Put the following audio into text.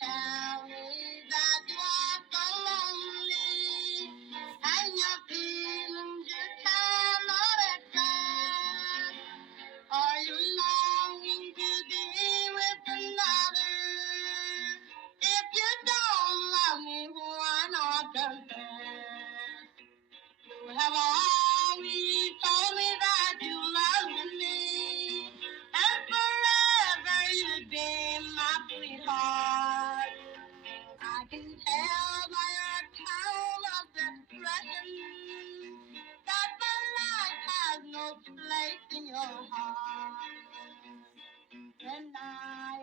tell me that you are so lonely and your feelings you cannot express? Are you longing to be with another? If you don't love me, why not confess? You have always told me that you love me, and forever you'd be my sweetheart. I can tell by your tone of expression that my life has no place in your heart. And I